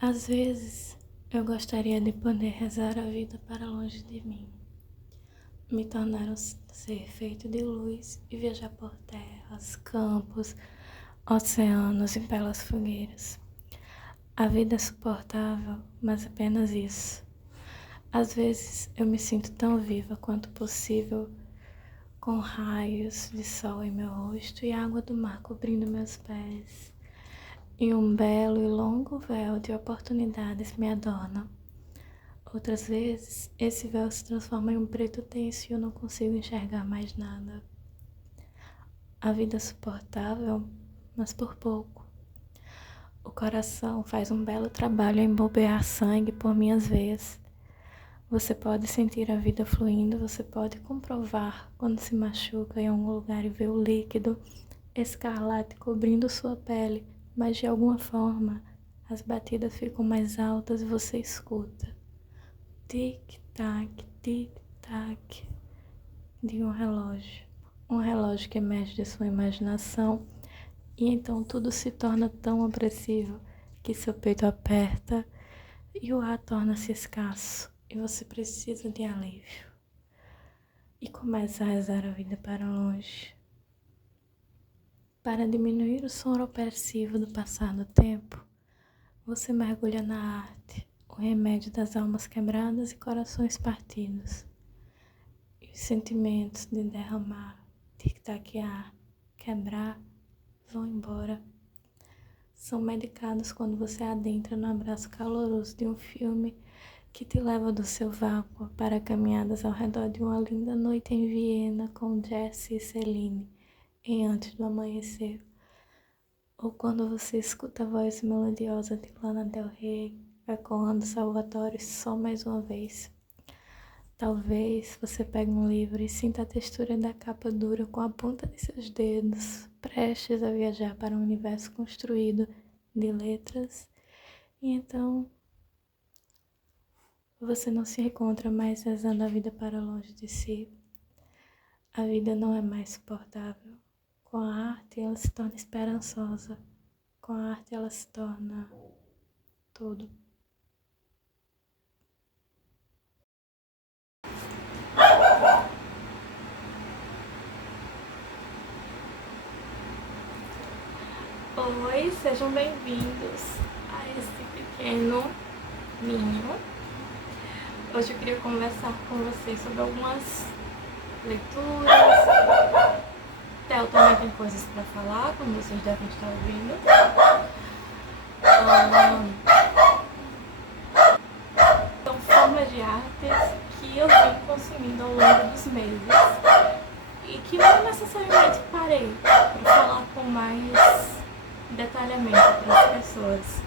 Às vezes, eu gostaria de poder rezar a vida para longe de mim, me tornar um ser feito de luz e viajar por terras, campos, oceanos e pelas fogueiras. A vida é suportável, mas apenas isso. Às vezes, eu me sinto tão viva quanto possível, com raios de sol em meu rosto e água do mar cobrindo meus pés. E um belo e longo véu de oportunidades me adorna. Outras vezes, esse véu se transforma em um preto tenso e eu não consigo enxergar mais nada. A vida é suportável, mas por pouco. O coração faz um belo trabalho em bombear sangue por minhas veias. Você pode sentir a vida fluindo, você pode comprovar quando se machuca em algum lugar e vê o líquido escarlate cobrindo sua pele, mas de alguma forma as batidas ficam mais altas e você escuta. Tic-tac, tic-tac de um relógio. Um relógio que emerge de sua imaginação e então tudo se torna tão opressivo que seu peito aperta e o ar torna-se escasso e você precisa de alívio. E começa a rezar a vida para longe. Para diminuir o som opressivo do passar do tempo, você mergulha na arte, o remédio das almas quebradas e corações partidos. E os sentimentos de derramar, tic-taquear, quebrar, vão embora. São medicados quando você adentra no abraço caloroso de um filme que te leva do seu vácuo para caminhadas ao redor de uma linda noite em Viena com Jesse e Celine em Antes do Amanhecer. Ou quando você escuta a voz melodiosa de Lana Del Rey ecoando Salvatore só mais uma vez. Talvez você pegue um livro e sinta a textura da capa dura com a ponta de seus dedos, prestes a viajar para um universo construído de letras, e então você não se encontra mais rezando a vida para longe de si. A vida não é mais suportável. Com a arte ela se torna esperançosa. Com a arte ela se torna tudo. Oi, sejam bem-vindos a esse pequeno ninho. Hoje eu queria conversar com vocês sobre algumas leituras. Theo também tem coisas para falar, como vocês devem estar ouvindo. São formas de artes que eu vim consumindo ao longo dos meses e que não necessariamente parei para falar com mais detalhamento para as pessoas.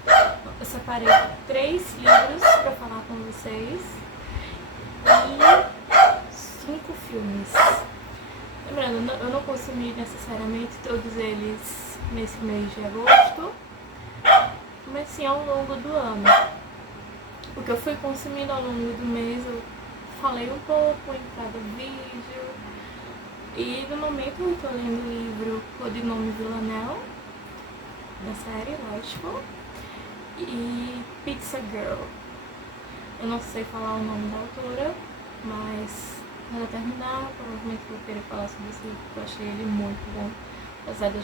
Eu separei 3 livros para falar com vocês e 5 filmes. Lembrando, eu não consumi necessariamente todos eles nesse mês de agosto, mas sim ao longo do ano. O que eu fui consumindo ao longo do mês, eu falei um pouco em cada vídeo. E no momento eu estou lendo o livro Codinome Villanelle, da série, lógico, e Pizza Girl. Eu não sei falar o nome da autora, mas quando eu terminar, provavelmente vou querer falar sobre esse livro, porque eu achei ele muito bom, apesar de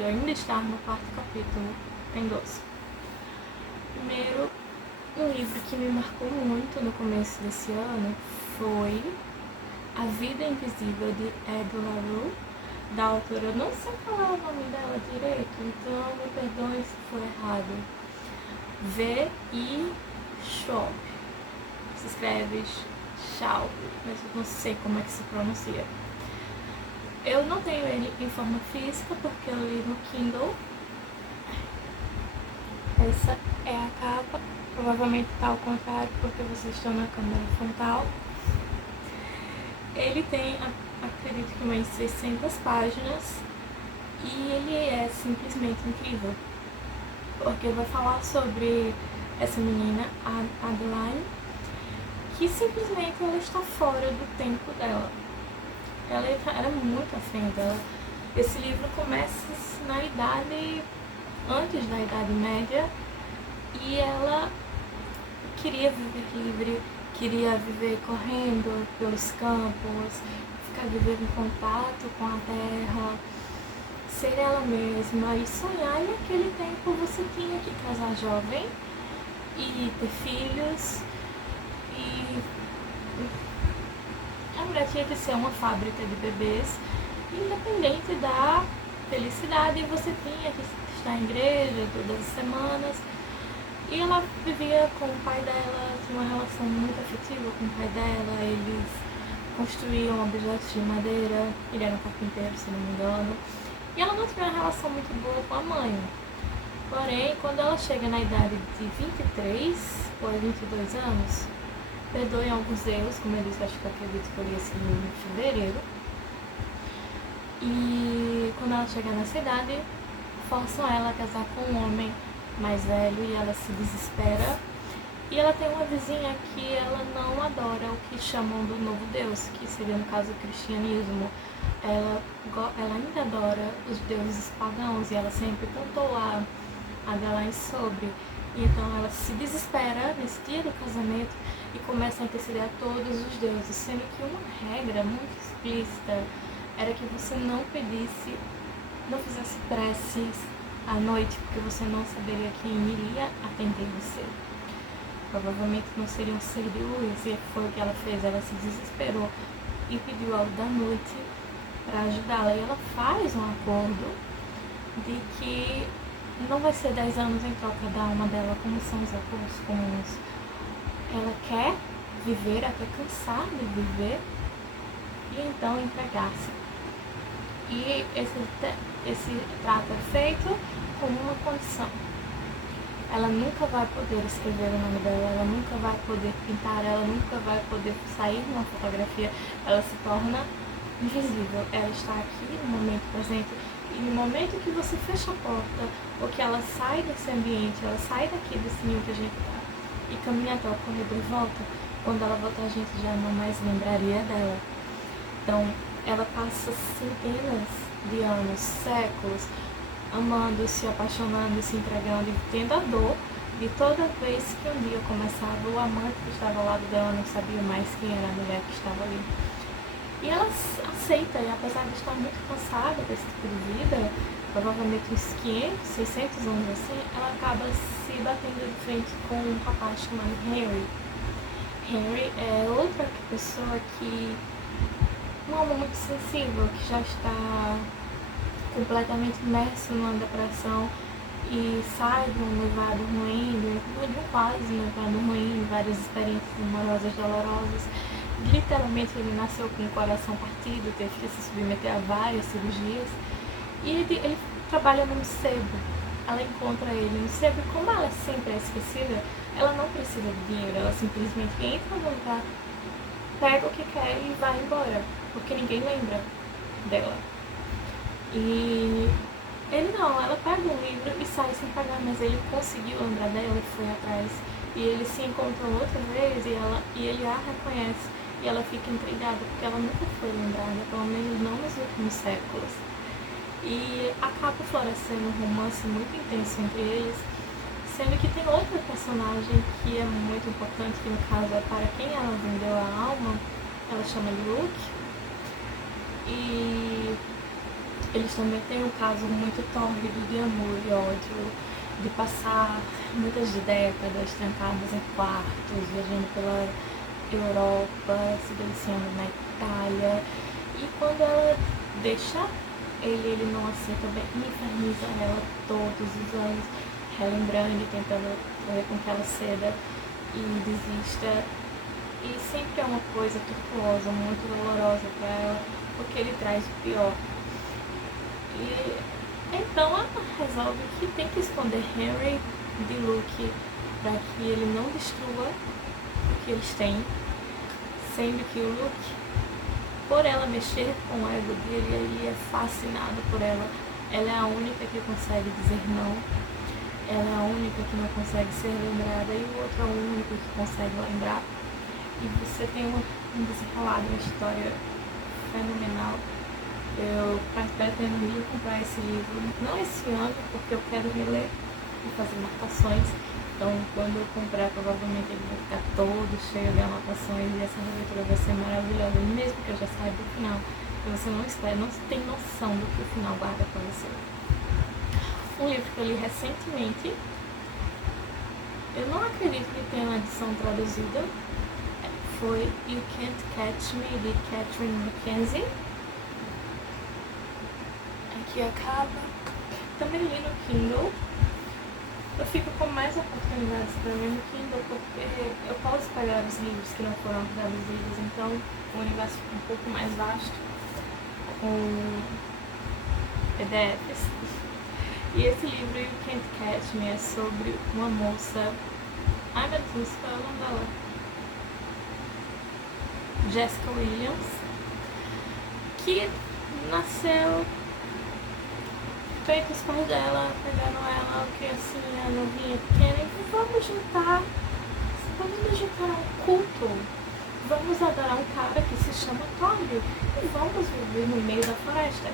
eu ainda estar no 4º capítulo em 12. Primeiro, um livro que me marcou muito no começo desse ano foi A Vida Invisível de Ed LaRue, da autora, eu não sei falar o nome dela direito, então me perdoe se for errado. V.I. Schwab. Se escreve Schwab, mas eu não sei como é que se pronuncia. Eu não tenho ele em forma física porque eu li no Kindle. Essa é a capa, provavelmente está ao contrário porque vocês estão na câmera frontal. Ele tem, acredito que umas 600 páginas e ele é simplesmente incrível, porque vai falar sobre essa menina, a Adeline, que simplesmente ela está fora do tempo dela. Ela era muito à frente dela. Esse livro começa na idade, antes da Idade Média, E ela queria viver livre, queria viver correndo pelos campos, ficar vivendo em contato com a terra, ser ela mesma e sonhar. E naquele tempo você tinha que casar jovem e ter filhos, e a mulher tinha que ser uma fábrica de bebês, independente da felicidade. E você tinha que estar em igreja todas as semanas. E ela vivia com o pai dela, tinha uma relação muito afetiva com o pai dela. Eles construíam objetos de madeira, ele era um carpinteiro, se não me engano. E ela não tinha uma relação muito boa com a mãe. Porém, quando ela chega na idade de 23 ou 22 anos, perdoem alguns erros, como eu disse, acho que eu acredito que eu li esse livro em fevereiro. E quando ela chega nessa idade, forçam ela a casar com um homem mais velho e ela se desespera. E ela tem uma vizinha que ela não adora o que chamam do novo Deus, que seria no caso o cristianismo. Ela ainda adora os deuses pagãos e ela sempre contou a Adelaide sobre. E então ela se desespera nesse dia do casamento e começa a interceder a todos os deuses, sendo que uma regra muito explícita era que você não pedisse, não fizesse preces à noite, porque você não saberia quem iria atender você. Provavelmente não seria um ser de luz, e foi o que ela fez. Ela se desesperou e pediu ao da noite para ajudá-la. E ela faz um acordo de que não vai ser 10 anos em troca da alma dela, como são os acordos comuns. Ela quer viver até cansar de viver e então entregar-se. E esse trato é feito com uma condição. Ela nunca vai poder escrever o nome dela, ela nunca vai poder pintar, ela nunca vai poder sair numa fotografia. Ela se torna invisível. Ela está aqui no momento presente. E no momento que você fecha a porta, ou que ela sai desse ambiente, ela sai daqui desse ninho que a gente está e caminha até o corredor e volta, quando ela volta a gente já não mais lembraria dela. Então, ela passa centenas de anos, séculos, amando, se apaixonando, se entregando e tendo a dor de toda vez que um dia começava, o amante que estava ao lado dela não sabia mais quem era a mulher que estava ali. E ela aceita, e apesar de estar muito cansada desse tipo de vida, provavelmente uns 500, 600 anos assim, ela acaba se batendo de frente com um rapaz chamado Henry. Henry é outra pessoa que, um homem muito sensível, que já está completamente imerso numa depressão e sai de um noivado ruim, de um quase noivado ruim, várias experiências amorosas dolorosas. Literalmente ele nasceu com o coração partido, teve que se submeter a várias cirurgias. E ele trabalha num sebo. Ela encontra ele no sebo e como ela sempre é esquecida, ela não precisa de dinheiro, ela simplesmente entra no lugar, pega o que quer e vai embora, porque ninguém lembra dela. E ele não, ela pega um livro e sai sem pagar, mas ele conseguiu lembrar dela e foi atrás. E eles se encontram outra vez e ele a reconhece. E ela fica intrigada, porque ela nunca foi lembrada, pelo menos não nos últimos séculos. E acaba florescendo um romance muito intenso entre eles, sendo que tem outra personagem que é muito importante, que no caso é para quem ela vendeu a alma, ela chama de Luke. E eles também têm um caso muito tórrido de amor e ódio, de passar muitas décadas trancadas em quartos, viajando pela Europa, se deliciando na Itália. E quando ela deixa ele não aceita bem, inferniza ela todos os anos, relembrando e tentando fazer com que ela ceda e desista. E sempre é uma coisa tortuosa, muito dolorosa para ela, porque ele traz o pior. E então ela resolve que tem que esconder Henry de Luke para que ele não destrua o que eles têm, sendo que o Luke, por ela mexer com o ego dele, ele é fascinado por ela. Ela é a única que consegue dizer não, ela é a única que não consegue ser lembrada e o outro é o único que consegue lembrar. E você tem um desenrolar, uma história fenomenal. Eu pretendo comprar esse livro, não esse ano, porque eu quero reler e fazer marcações, Então, quando eu comprar, provavelmente ele vai ficar todo cheio de anotações e essa releitura vai ser maravilhosa, mesmo que eu já saiba o final. Você não espera, não tem noção do que o final guarda para você. Um livro que eu li recentemente, eu não acredito que tenha uma edição traduzida, foi You Can't Catch Me, de Catherine Mackenzie. Aqui acaba. Também li no Kindle. Eu fico com mais oportunidades para ler no Kindle, porque eu posso pegar os livros que não foram traduzidos, então o universo fica um pouco mais vasto com PDFs. E esse livro, You Can't Catch Me, é sobre uma moça... Ai meu Deus, qual é o nome dela? Jessica Williams, que nasceu feito os pais dela, pegaram ela, criancinha, novinha, pequena, e vamos juntar a um culto, vamos adorar um cara que se chama Todd e vamos viver no meio da floresta.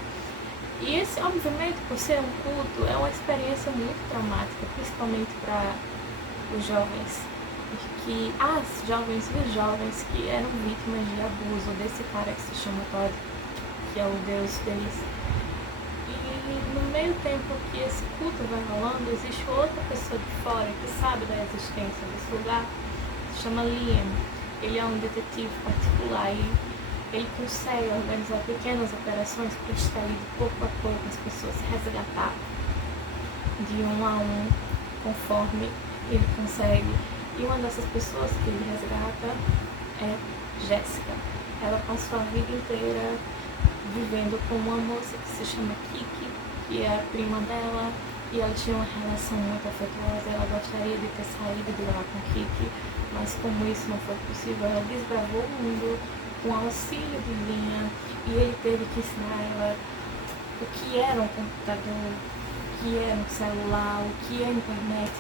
E esse, obviamente, por ser um culto, é uma experiência muito traumática, principalmente para os jovens, as jovens e os jovens que eram vítimas de abuso desse cara que se chama Todd, que é o Deus deles. E no meio tempo que esse culto vai rolando, existe outra pessoa de fora que sabe da existência desse lugar, se chama Liam. Ele é um detetive particular e ele consegue organizar pequenas operações para extrair de pouco a pouco as pessoas, resgatar de um a um, conforme ele consegue. E uma dessas pessoas que ele resgata é Jéssica. Ela passou a vida inteira vivendo com uma moça que se chama Kiki, que é a prima dela, e ela tinha uma relação muito afetuosa. Ela gostaria de ter saído de lá com Kiki, mas como isso não foi possível, ela desbravou o mundo com auxílio de Linha, e ele teve que ensinar ela o que era um computador, o que era um celular, o que é a internet,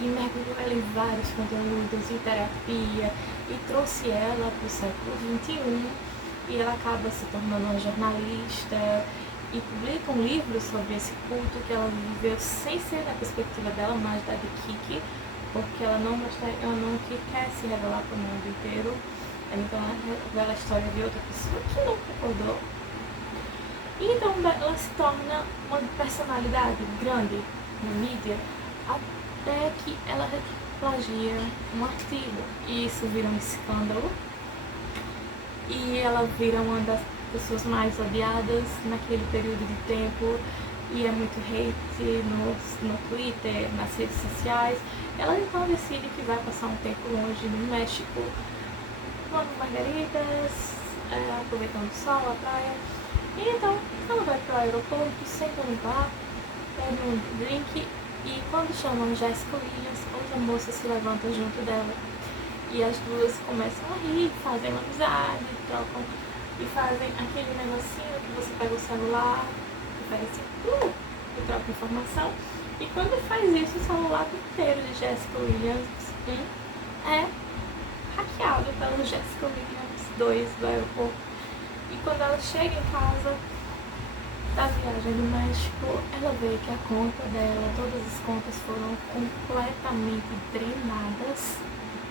e mergulhou ela em vários conteúdos e terapia, e trouxe ela para o século XXI, e ela acaba se tornando uma jornalista, e publica um livro sobre esse culto que ela viveu sem ser na perspectiva dela, mas da de Kiki, porque ela não quer se revelar para o mundo inteiro. Então ela revela a história de outra pessoa que não concordou. E então ela se torna uma personalidade grande na mídia, até que ela plagia um artigo. E isso vira um escândalo. E ela vira uma das pessoas mais odiadas naquele período de tempo. E é muito hate no Twitter, nas redes sociais. Ela então decide que vai passar um tempo longe no México, tomando margaritas, aproveitando o sol, a praia. E então ela vai para o aeroporto, senta no bar, pega um drink, e quando chamam Jessica Williams, outra moça se levanta junto dela. E as duas começam a rir, fazem uma amizade, trocam e fazem aquele negocinho que você pega o celular e faz assim, e troca informação. E quando faz isso, o celular inteiro de Jessica Williams é hackeado pelo Jessica Williams 2 do aeroporto. E quando ela chega em casa da viagem do México, ela vê que a conta dela, todas as contas foram completamente drenadas.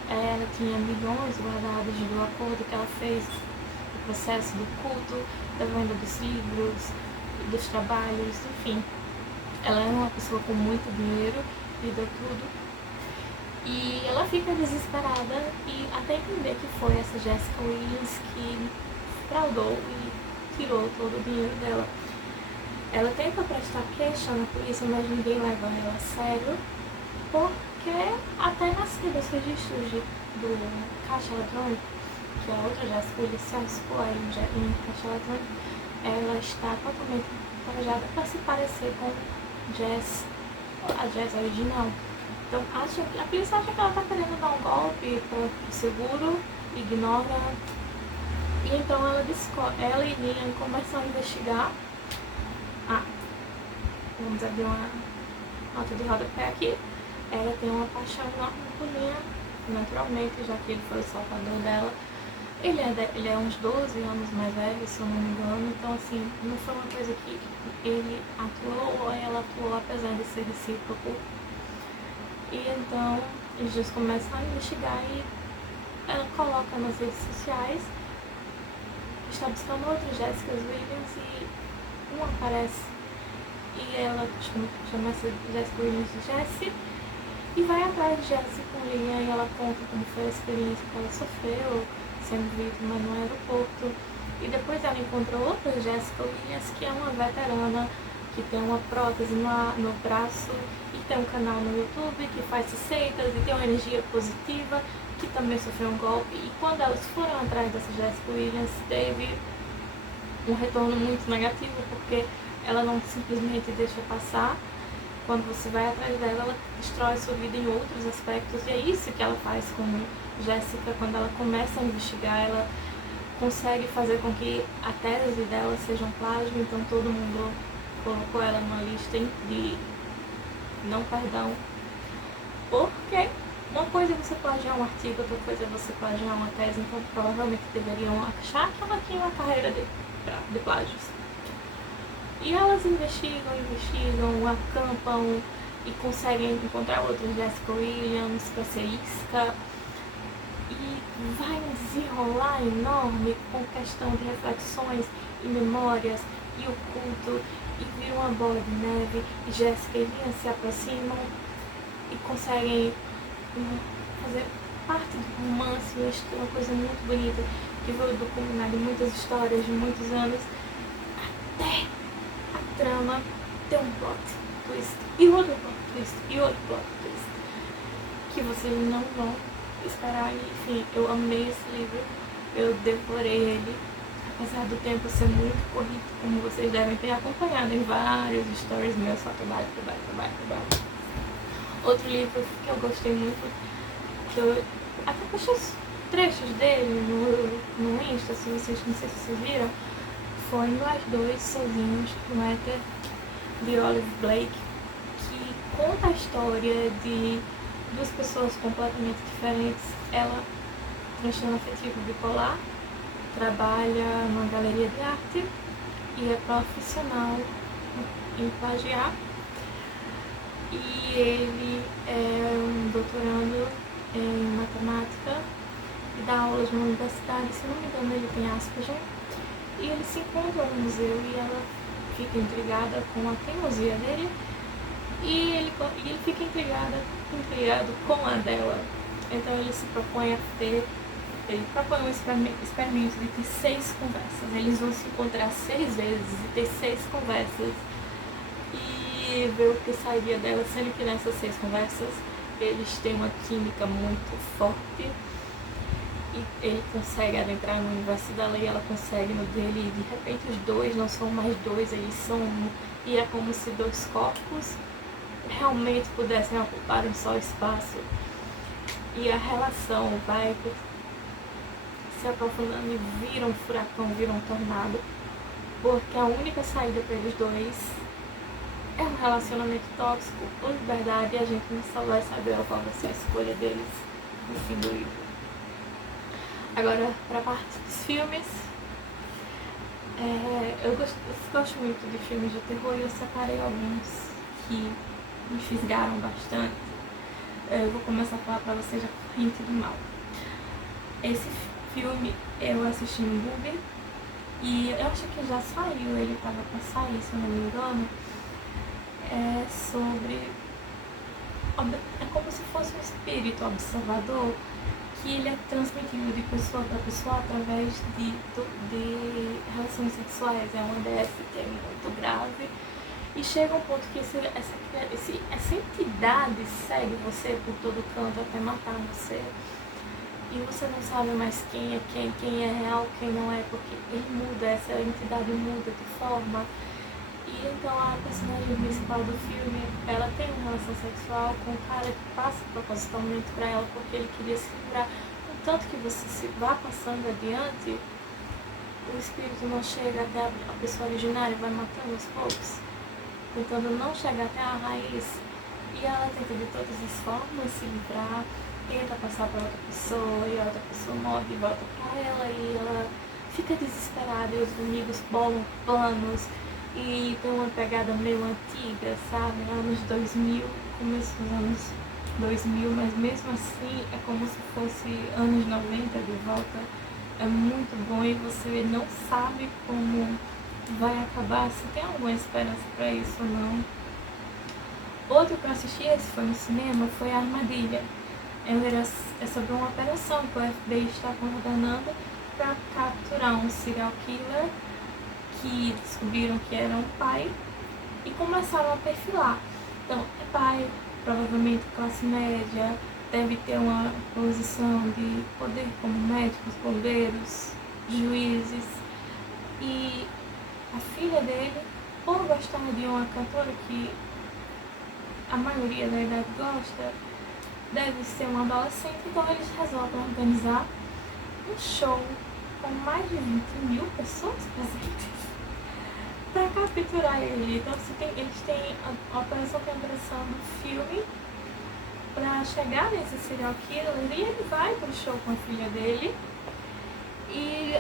Ela tinha milhões guardados do acordo que ela fez, do processo do culto, da venda dos livros, dos trabalhos, enfim. Ela era uma pessoa com muito dinheiro e deu tudo. E ela fica desesperada e até entender que foi essa Jessica Williams que fraudou e tirou todo o dinheiro dela. Ela tenta prestar queixa na polícia, mas ninguém leva ela a sério, porque até nas registros do caixa eletrônico, que a outra Jessica Williams se arriscou aí em caixa eletrônico, ela está totalmente planejada para se parecer com a Jess original. Então a polícia acha que ela está querendo dar um golpe para o seguro, ignora. E então ela e Liam começam a investigar. Vamos abrir uma nota de rodapé aqui. Ela tem uma paixão enorme por Liam, naturalmente, já que ele foi o salvador dela. Ele é uns 12 anos mais velho, se eu não me engano. Então, assim, não foi uma coisa que ele atuou ou ela atuou, apesar de ser recíproco. E então eles já começam a investigar e ela coloca nas redes sociais, está buscando outras Jessica Williams e uma aparece e ela chama essa Jessica Williams de Jessie e vai atrás de Jessie com linha e ela conta como foi a experiência que ela sofreu sendo vítima no aeroporto. E depois ela encontra outra Jessica Williams, que é uma veterana, que tem uma prótese no braço e tem um canal no YouTube que faz receitas e tem uma energia positiva, que também sofreu um golpe. E quando elas foram atrás dessa Jessica Williams, teve um retorno muito negativo, porque ela não simplesmente deixa passar. Quando você vai atrás dela, ela destrói sua vida em outros aspectos. E é isso que ela faz com Jéssica. Quando ela começa a investigar, ela consegue fazer com que a tese dela seja um plágio. Então todo mundo colocou ela numa lista de não perdão. Porque uma coisa é você plagiar um artigo, outra coisa é você plagiar uma tese. Então provavelmente deveriam achar que ela tinha uma carreira de plágios. E elas investigam, acampam e conseguem encontrar outra Jessica Williams para ser isca. E vai um desenrolar enorme com questão de reflexões e memórias e oculto. E vira uma bola de neve. E Jessica e Ian se aproximam e conseguem fazer parte do romance. Eu acho que é uma coisa muito bonita que vai documentar de muitas histórias de muitos anos até trama tem um plot twist e outro plot twist e outro plot twist que vocês não vão esperar. Enfim, eu amei esse livro, eu devorei ele, apesar do tempo ser muito corrido, como vocês devem ter acompanhado em vários stories meus, só trabalho. Outro livro que eu gostei muito, que eu até postei os trechos dele no Insta, se vocês, não sei se vocês viram, foi Nós Dois Sozinhos, do Éter, de Olive Blake, que conta a história de duas pessoas completamente diferentes. Ela, transtorno afetivo bipolar, trabalha numa galeria de arte e é profissional em plagiar. E ele é um doutorando em matemática e dá aulas na universidade. Se não me engano, ele tem Asperger. E eles se encontram no museu e ela fica intrigada com a teimosia dele e ele fica intrigado com a dela. Então ele se propõe um experimento de ter 6 conversas. Eles vão se encontrar 6 vezes e ter 6 conversas e ver o que sairia dela, sendo que nessas 6 conversas eles têm uma química muito forte. E ele consegue adentrar no universo dela e ela consegue no dele, e de repente os dois não são mais dois, eles são um. E é como se 2 corpos realmente pudessem ocupar um só espaço. E a relação vai se aprofundando e vira um furacão, vira um tornado. Porque a única saída para eles dois é um relacionamento tóxico ou liberdade, e a gente não só vai saber qual vai ser a escolha deles no fim do livro. Agora, para a parte dos filmes, eu gosto muito de filmes de terror e eu separei alguns que me fisgaram bastante. Eu vou começar a falar para vocês A Corrente do Mal. Esse filme eu assisti no Mubi e eu acho que já saiu, ele estava para sair, se eu não me engano. É sobre... é como se fosse um espírito observador, que ele é transmitido de pessoa para pessoa através de relações sexuais. É uma DST muito grave e chega um ponto que essa entidade segue você por todo canto até matar você, e você não sabe mais quem é quem é real, quem não é, porque ele muda, essa entidade muda de forma. E então a personagem principal do filme, ela tem uma relação sexual com um cara que passa propositalmente pra ela porque ele queria se livrar. Contanto que você se vá passando adiante, o espírito não chega até a pessoa originária, vai matando aos poucos, tentando não chegar até a raiz. E ela tenta de todas as formas se livrar, tenta passar para outra pessoa, e a outra pessoa morre e volta pra ela, e ela fica desesperada, e os amigos bolam planos. E tem uma pegada meio antiga, sabe? Anos 2000, começo dos anos 2000, mas mesmo assim é como se fosse anos 90 de volta. É muito bom e você não sabe como vai acabar, se tem alguma esperança pra isso ou não. Outro que eu assisti, esse foi no cinema, foi A Armadilha. É sobre uma operação que o FBI está coordenando para capturar um serial killer que descobriram que era um pai e começaram a perfilar. Então, é pai, provavelmente classe média, deve ter uma posição de poder como médicos, bombeiros, juízes. E a filha dele, por gostar de uma cantora que a maioria da idade gosta, deve ser uma adolescente, então eles resolvem organizar um show com mais de 20.000 pessoas presentes para capturar ele. Então eles têm a operação do filme para chegar nesse serial killer e ele vai pro show com a filha dele e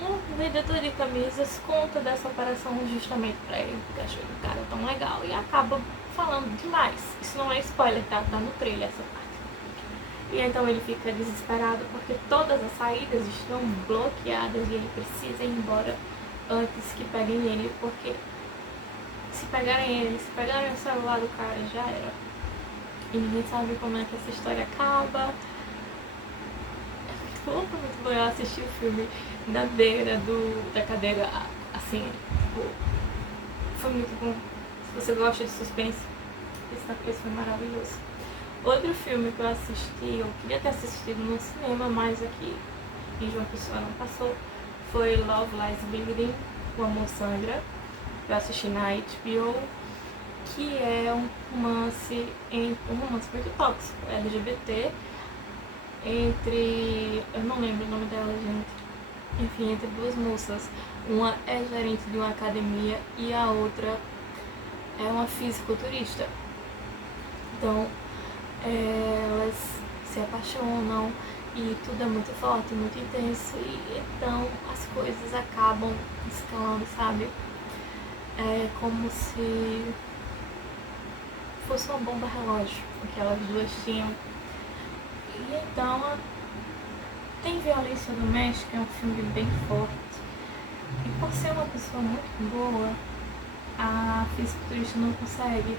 um vendedor de camisas conta dessa operação justamente pra ele, porque achou ele um cara tão legal e acaba falando demais. Isso não é spoiler, tá no trailer essa parte. E então ele fica desesperado porque todas as saídas estão bloqueadas e ele precisa ir embora antes que peguem ele, porque se pegarem ele, se pegarem o celular do cara, já era. E ninguém sabe como é que essa história acaba. É muito bom. Eu assisti o filme na beira da cadeira, assim, tipo, foi muito bom. Se você gosta de suspense, esse foi maravilhoso. Outro filme que eu assisti, eu queria ter assistido no cinema, mas aqui em João Pessoa não passou, foi Love Lies Bleeding, O Amor Sangra. Eu assisti na HBO, que é um romance muito tóxico, LGBT, entre, eu não lembro o nome dela, gente, enfim, entre duas moças. Uma é gerente de uma academia e a outra é uma fisiculturista. Então, elas se apaixonam e tudo é muito forte, muito intenso, e então as coisas acabam escalando, sabe? É como se fosse uma bomba relógio que elas duas tinham. E então tem violência doméstica, é um filme bem forte. E por ser uma pessoa muito boa, a fisiculturista não consegue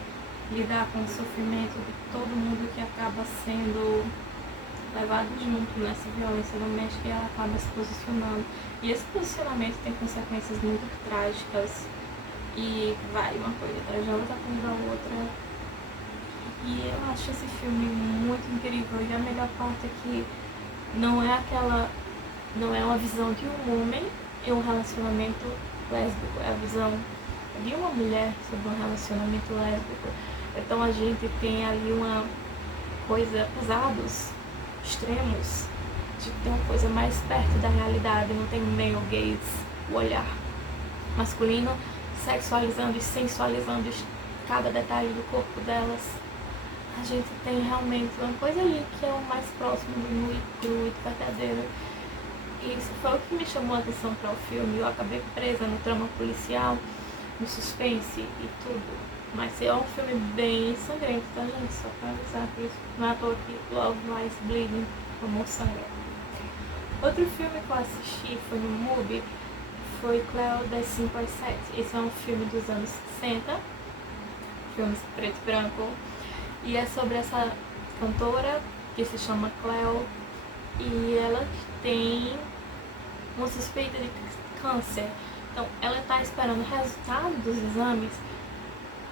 lidar com o sofrimento de todo mundo que acaba sendo levado junto nessa violência doméstica, e ela acaba se posicionando. E esse posicionamento tem consequências muito trágicas e vai uma coisa atrás da outra, atrás da outra. E eu acho esse filme muito incrível, e a melhor parte é que não é uma visão de um homem em um relacionamento lésbico, é a visão de uma mulher sobre um relacionamento lésbico. Então a gente tem ali uma coisa, pesados, extremos, de ter uma coisa mais perto da realidade. Não tem male gaze, o olhar masculino sexualizando e sensualizando cada detalhe do corpo delas. A gente tem realmente uma coisa ali que é o mais próximo do nude verdadeiro. E isso foi o que me chamou a atenção para o filme. Eu acabei presa no trama policial, no suspense e tudo. Mas é um filme bem sangrento, tá, gente? Só pra avisar por isso. Não é à toa que Love Lies Bleeding, Amor Sangra. Outro filme que eu assisti foi no MUBI, foi Cleo das 5 às 7. Esse é um filme dos anos 60, filme preto e branco. E é sobre essa cantora que se chama Cleo, e ela tem uma suspeita de câncer. Então ela está esperando o resultado dos exames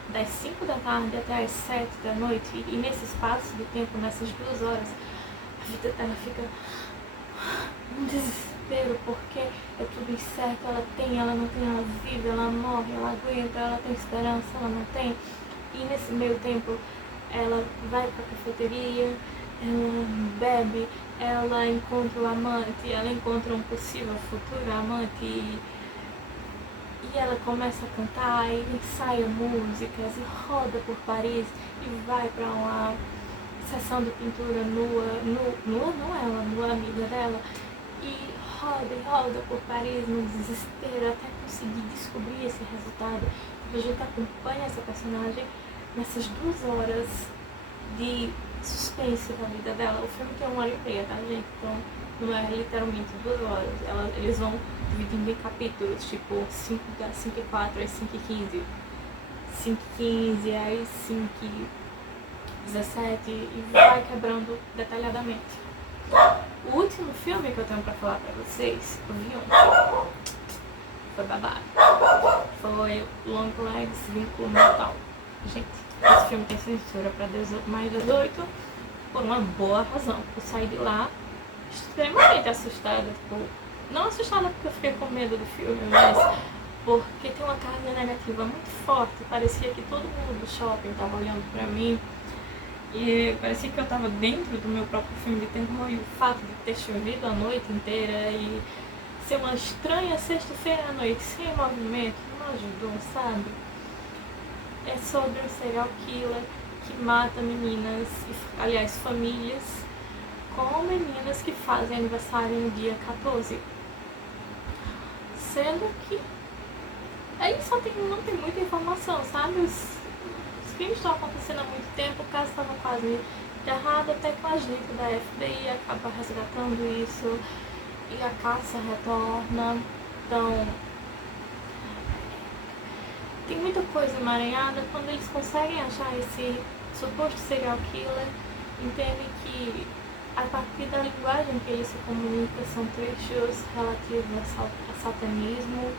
das 5 da tarde até as 7 da noite, e nesse espaço de tempo, nessas 2 horas, a vida dela fica um desespero, porque é tudo incerto. Ela não tem, ela vive, ela morre, ela aguenta, ela tem esperança, ela não tem. E nesse meio tempo ela vai pra cafeteria, ela bebe, ela encontra o amante, ela encontra um possível futuro amante, e ela começa a cantar e ensaia músicas e roda por Paris e vai pra uma sessão de pintura nua amiga dela, e roda por Paris no desespero até conseguir descobrir esse resultado. A gente acompanha essa personagem nessas 2 horas de suspense da vida dela. O filme tem 1h30, tá, gente? Então não é literalmente 2 horas. Eles vão dividindo em capítulos, tipo 5 das 5h04 às 5h15, 5h15 às 5h17 e vai quebrando detalhadamente. O último filme que eu tenho pra falar pra vocês, eu vi ontem, foi babado. Foi Long Legs Vínculo Mortal. Gente, esse filme tem censura pra mais 18 por uma boa razão. Eu saí de lá extremamente assustada, tipo, não assustada porque eu fiquei com medo do filme, mas porque tem uma carga negativa muito forte. Parecia que todo mundo do shopping tava olhando pra mim e parecia que eu tava dentro do meu próprio filme de terror, e o fato de ter chovido a noite inteira e ser uma estranha sexta-feira à noite sem movimento não ajudou, sabe? É sobre um serial killer que mata meninas, aliás, famílias com meninas que fazem aniversário no dia 14. Sendo que aí não tem muita informação, sabe? Os crimes estão acontecendo há muito tempo, o caso estava quase enterrado, até que o agente da FBI acaba resgatando isso e a caça retorna. Então tem muita coisa emaranhada. Quando eles conseguem achar esse suposto serial killer, entendem que a partir da linguagem que ele se comunica são trechos relativos a satanismo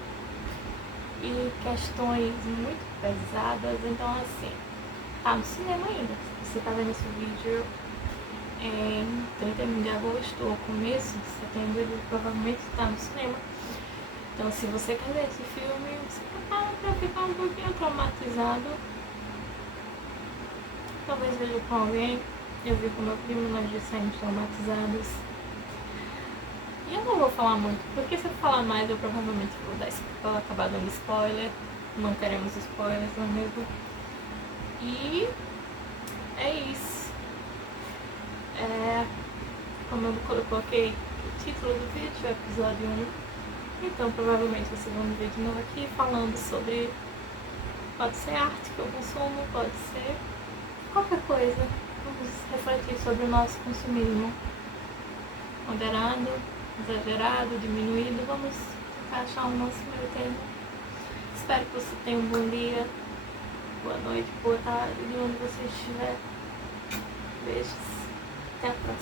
e questões muito pesadas. Então, assim, tá no cinema ainda. Você tá vendo esse vídeo em 31 de agosto ou começo de setembro, ele provavelmente tá no cinema. Então, se você quer ver esse filme, você prepara pra ficar um pouquinho traumatizado. Talvez veja com alguém. Eu vi com meu primo, nós já saímos traumatizados. E eu não vou falar muito, porque se eu falar mais, eu provavelmente vou acabar dando spoiler. Não queremos spoilers, não é mesmo? E é isso. Como eu coloquei o título do vídeo, episódio 1. Então provavelmente vocês vão me ver de novo aqui falando sobre... Pode ser arte que eu consumo, pode ser qualquer coisa. Vamos refletir sobre o nosso consumismo. Moderado, exagerado, diminuído. Vamos tentar achar o nosso meio termo. Espero que você tenha um bom dia, boa noite, boa tarde, de onde você estiver. Beijos. Até a próxima.